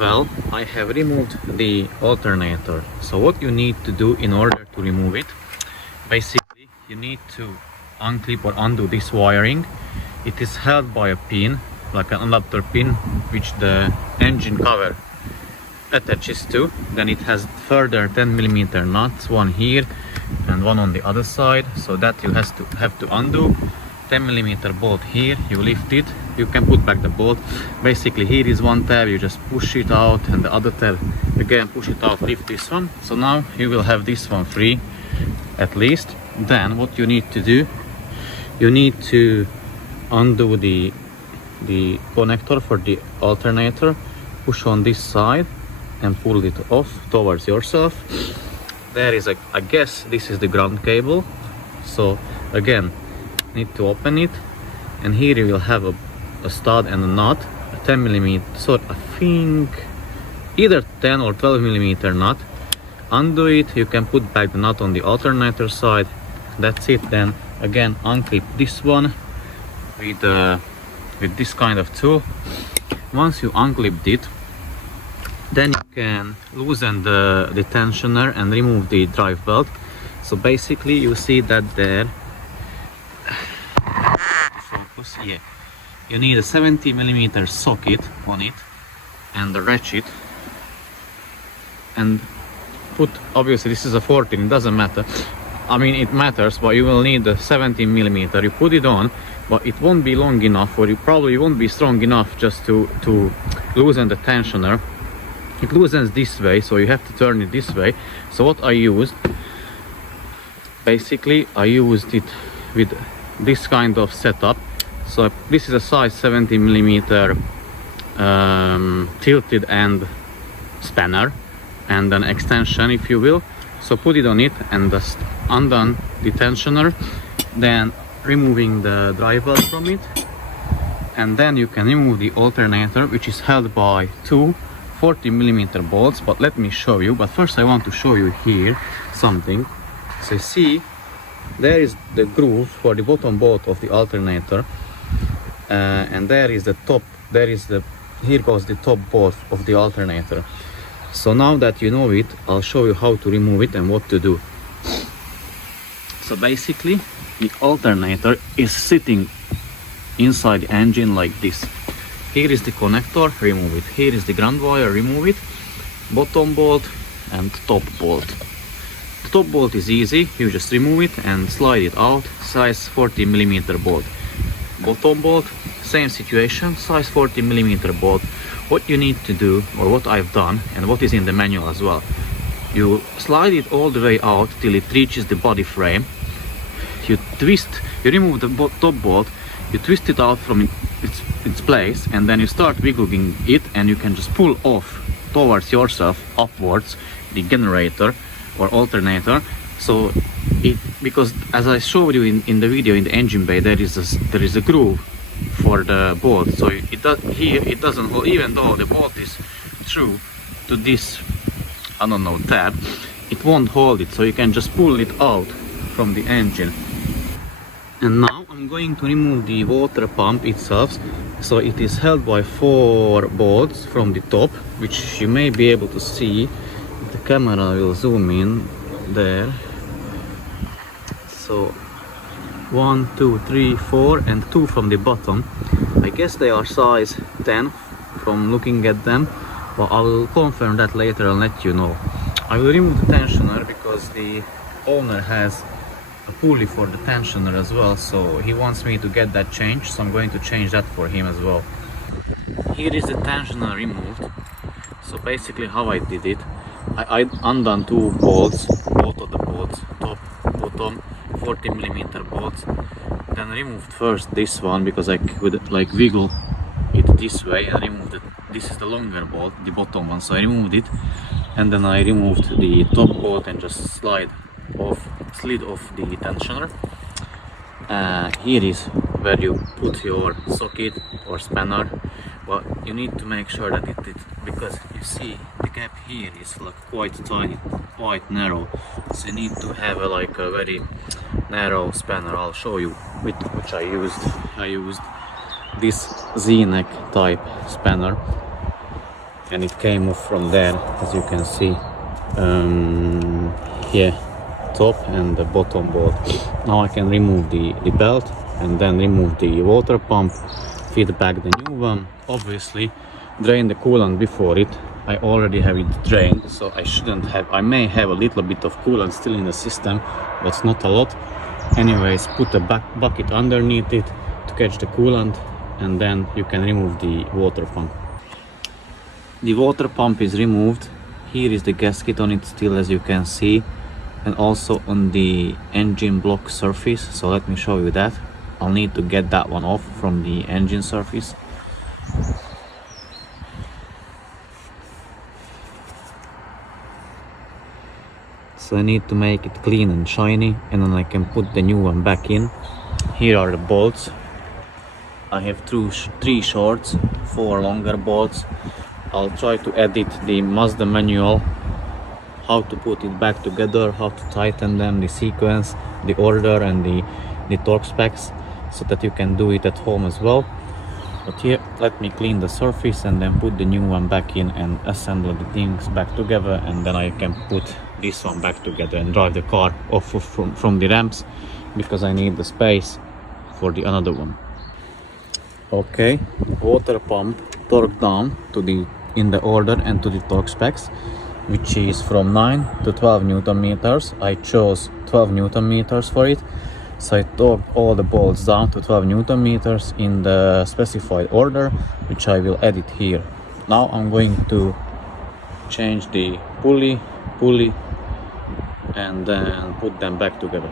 Well, I have removed the alternator. So what you need to do in order to remove it, basically you need to unclip or undo this wiring. It is held by a pin, like an adapter pin, which the engine cover attaches to. Then it has further 10mm nuts, one here and one on the other side, so that you have to undo. 10mm bolt here, you lift it, you can put back the bolt. Basically here is one tab, you just push it out, and the other tab again push it out, lift this one. So now you will have this one free at least. Then what you need to do, you need to undo the connector for the alternator, push on this side and pull it off towards yourself. There is I guess this is the ground cable, so again need to open it, and here you will have a stud and a nut, a 10mm, so I think either 10 or 12mm nut. Undo it, you can put back the nut on the alternator side. That's it. Then again unclip this one with this kind of tool. Once you unclipped it, then you can loosen the tensioner and remove the drive belt. So basically you see that there, focus, yeah, you need a 70mm socket on it and the ratchet, and put, obviously this is a 14, it doesn't matter, I mean it matters, but you will need a 17mm. You put it on, but it won't be long enough, or you probably won't be strong enough just to loosen the tensioner. It loosens this way, so you have to turn it this way. So what I used, basically I used it with this kind of setup. So this is a size 70mm tilted end spanner and an extension, if you will. So put it on it and just undone the tensioner, then removing the drive belt from it, and then you can remove the alternator, which is held by two 40mm bolts. But let me show you. But first I want to show you here something. So see, there is the groove for the bottom bolt of the alternator, and there is the top, here goes the top bolt of the alternator. So now that you know it, I'll show you how to remove it and what to do. So basically the alternator is sitting inside the engine like this. Here is the connector, remove it. Here is the ground wire, remove it. Bottom bolt and top bolt. The top bolt is easy, you just remove it and slide it out, size 40mm bolt. Bottom bolt, same situation, size 40mm bolt. What you need to do, or what I've done, and what is in the manual as well, you slide it all the way out till it reaches the body frame. You twist, you remove the top bolt, you twist it out from its place, and then you start wiggling it, and you can just pull off towards yourself, upwards, the generator or alternator. So because as I showed you in the video, in the engine bay, there is a groove for the bolt, so it doesn't hold, even though the bolt is true to this, I don't know, tab, it won't hold it, so you can just pull it out from the engine. And now I'm going to remove the water pump itself. So it is held by 4 bolts from the top, which you may be able to see. The camera will zoom in there. So 1, 2, 3, 4 and 2 from the bottom. I guess they are size 10 from looking at them, but I will confirm that later and let you know. I will remove the tensioner because the owner has a pulley for the tensioner as well, so he wants me to get that changed, so I'm going to change that for him as well. Here is the tensioner removed. So basically how I did it, I undone 2 bolts, both of the bolts, top, bottom, 40mm bolts, then removed first this one because I could like wiggle it this way and removed it. This is the longer bolt, the bottom one, so I removed it, and then I removed the top bolt and just slid off the tensioner. Here is where you put your socket or spanner. Well, you need to make sure that it because you see the gap here is like quite tight, quite narrow, so you need to have a very narrow spanner. I'll show you which I used. I used this Z-neck type spanner. and it came off from there, as you can see. Here, top and the bottom bolt. Now I can remove the belt and then remove the water pump, feed back the new one, obviously drain the coolant before it. I already have it drained, so I may have a little bit of coolant still in the system, but not a lot. Anyways, put a bucket underneath it to catch the coolant, and then you can remove the water pump. The water pump is removed. Here is the gasket on it still, as you can see, and also on the engine block surface. So let me show you that. I'll need to get that one off from the engine surface. So I need to make it clean and shiny, and then I can put the new one back in. Here are the bolts. I have 3 shorts, 4 longer bolts. I'll try to edit the Mazda manual, how to put it back together, how to tighten them, the sequence, the order, and the torque specs, so that you can do it at home as well. But here, let me clean the surface and then put the new one back in and assemble the things back together, and then I can put this one back together and drive the car off from the ramps, because I need the space for the another one. Okay, water pump torque down to in the order and to the torque specs, which is from 9 to 12 Newton meters. I chose 12 Newton meters for it, so I torqued all the bolts down to 12 Newton meters in the specified order, which I will edit here. Now I'm going to change the pulley, and then put them back together.